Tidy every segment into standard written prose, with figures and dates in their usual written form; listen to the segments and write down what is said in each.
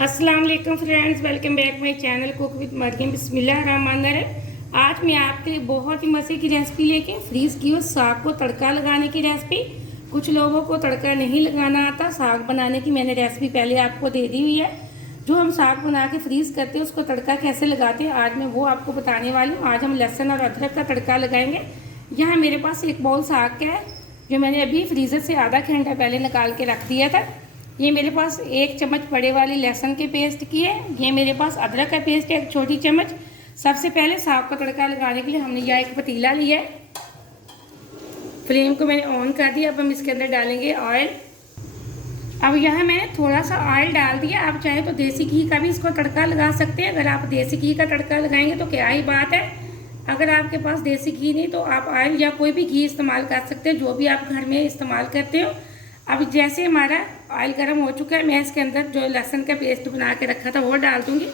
अस्सलाम वालेकुम friends, welcome back my channel cook with Mariam. बिस्मिल्लाहिर्रहमानिर्रहीम। आज मैं आपके लिए बहुत ही मज़े की रेसिपी लेके फ्रीज़ की हुई साग को तड़का लगाने की रेसिपी। कुछ लोगों को तड़का नहीं लगाना आता, साग बनाने की मैंने रेसिपी पहले आपको दे दी हुई है। जो हम साग बना के फ्रीज़ करते हैं उसको तड़का कैसे लगाते हैं आज मैं वो आपको बताने वाली हूँ। आज हम लहसुन और अदरक का तड़का लगाएंगे। यहाँ मेरे पास एक बाउल साग का है जो मैंने अभी फ्रीज़र से आधा घंटा पहले निकाल के रख दिया था। ये मेरे पास 1 चम्मच बड़े वाली लहसुन के पेस्ट की है। ये मेरे पास अदरक का पेस्ट है 1 छोटी चम्मच। सबसे पहले साग का तड़का लगाने के लिए हमने यह एक पतीला लिया है। फ्लेम को मैंने ऑन कर दिया। अब हम इसके अंदर डालेंगे ऑयल। अब यहाँ मैंने थोड़ा सा ऑयल डाल दिया। आप चाहे तो देसी घी का भी इसको तड़का लगा सकते हैं। अगर आप देसी घी का तड़का लगाएंगे तो क्या ही बात है। अगर आपके पास देसी घी नहीं तो आप ऑयल या कोई भी घी इस्तेमाल कर सकते हैं, जो भी आप घर में इस्तेमाल करते हो। अब जैसे हमारा ऑयल गर्म हो चुका है, मैं इसके अंदर जो लहसुन का पेस्ट बना के रखा था वो डाल दूंगी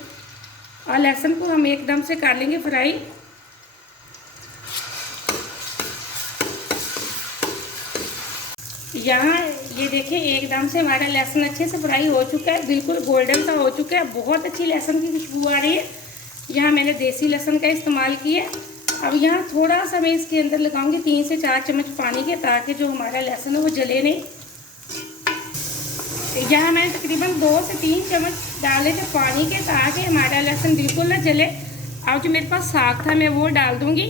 और लहसुन को हम एकदम से कर लेंगे फ्राई। यहाँ ये देखिए एकदम से हमारा लहसुन अच्छे से फ्राई हो चुका है, बिल्कुल गोल्डन सा हो चुका है। बहुत अच्छी लहसुन की खुशबू आ रही है। यहाँ मैंने देसी लहसुन का इस्तेमाल किया। अब यहाँ थोड़ा सा मैं इसके अंदर लगाऊंगी 3 से 4 चम्मच पानी के, ताकि जो हमारा लहसुन है वो जले नहीं। यहाँ मैंने तकरीबन 2 से 3 चम्मच डाले थे पानी के, ताकि हमारा लहसुन बिल्कुल ना जले। अब जो मेरे पास साग था मैं वो डाल दूंगी।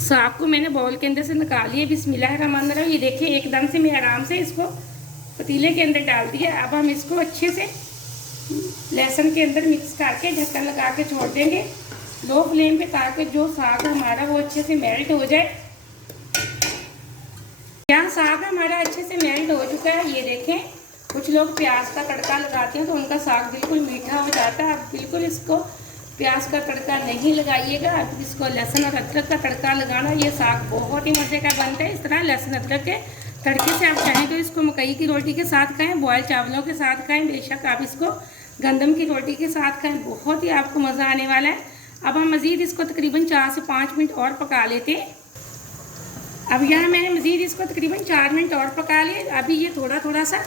साग को मैंने बाउल के अंदर से निकाल लिया। बिस्मिल्लाहिर्रहमानिर्रहीम। ये देखिए एकदम से मैं आराम से इसको पतीले के अंदर डाल दिया। अब हम इसको अच्छे से लहसुन के अंदर मिक्स करके ढक्कन लगा के छोड़ देंगे लो फ्लेम पे, ताकि जो साग हमारा वो अच्छे से मेल्ट हो जाए। यहाँ साग हमारा अच्छे से मेल्ट हो चुका है। ये देखें, कुछ लोग प्याज का तड़का लगाते हैं तो उनका साग बिल्कुल मीठा हो जाता है। आप बिल्कुल इसको प्याज का तड़का नहीं लगाइएगा। आप इसको लहसुन और अदरक का तड़का लगाना। ये साग बहुत ही मज़े का बनता है। इस तरह लहसुन अदरक के तड़के से आप चाहें तो इसको मकई की रोटी के साथ खाएँ, बॉयल चावलों के साथ खाएँ, बेशक आप इसको गंदम की रोटी के साथ खाएँ। बहुत ही आपको मज़ा आने वाला है। अब हम मज़ीद इसको तकरीबन 4 से 5 मिनट और पका लेते हैं। अब यहाँ मैंने मज़ीद इसको तकरीबन 4 मिनट और पका लिया। अभी ये थोड़ा सा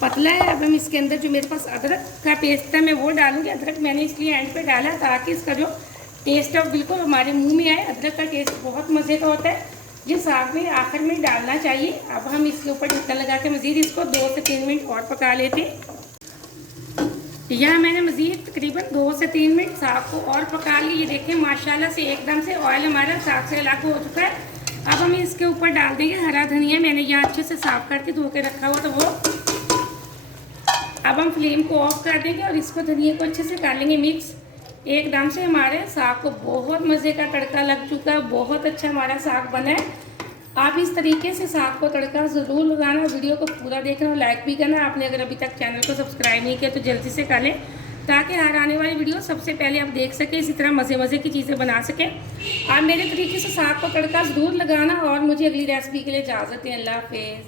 पतला है। अब हम इसके अंदर जो मेरे पास अदरक का पेस्ट था मैं वो डालूंगी। अदरक मैंने इसलिए एंड पे डाला ताकि इसका जो टेस्ट है बिल्कुल हमारे मुंह में आए। अदरक का टेस्ट बहुत मज़े का होता है, जो साग में आखिर में डालना चाहिए। अब हम इसके ऊपर ढक्कन लगा के मज़ीद इसको 2 से 3 मिनट और पका लेते। यहाँ मैंने मज़ीद तकरीबन 2 से 3 मिनट साग को और पका लिया। ये देखिए माशाल्लाह से एकदम से ऑयल हमारा साग से अलग हो चुका है। अब हम इसके ऊपर डाल देंगे हरा धनिया। मैंने यहाँ अच्छे से साफ करके धो के रखा हुआ तो वो। अब हम फ्लेम को ऑफ कर देंगे और इसको धनिया को अच्छे से कर लेंगे मिक्स। एकदम से हमारे साग को बहुत मज़े का तड़का लग चुका है। बहुत अच्छा हमारा साग बना है। आप इस तरीके से साग को तड़का ज़रूर लगाना। वीडियो को पूरा देखना और लाइक भी करना। आपने अगर अभी तक चैनल को सब्सक्राइब नहीं किया तो जल्दी से कर लें, ताकि हर आने वाली वीडियो सबसे पहले आप देख सकें। इसी तरह मज़े की चीज़ें बना सकें। आप मेरे तरीके से साग को तड़का ज़रूर लगाना और मुझे अगली रेसिपी के लिए इजाज़त दें। अल्लाह हाफ़िज़।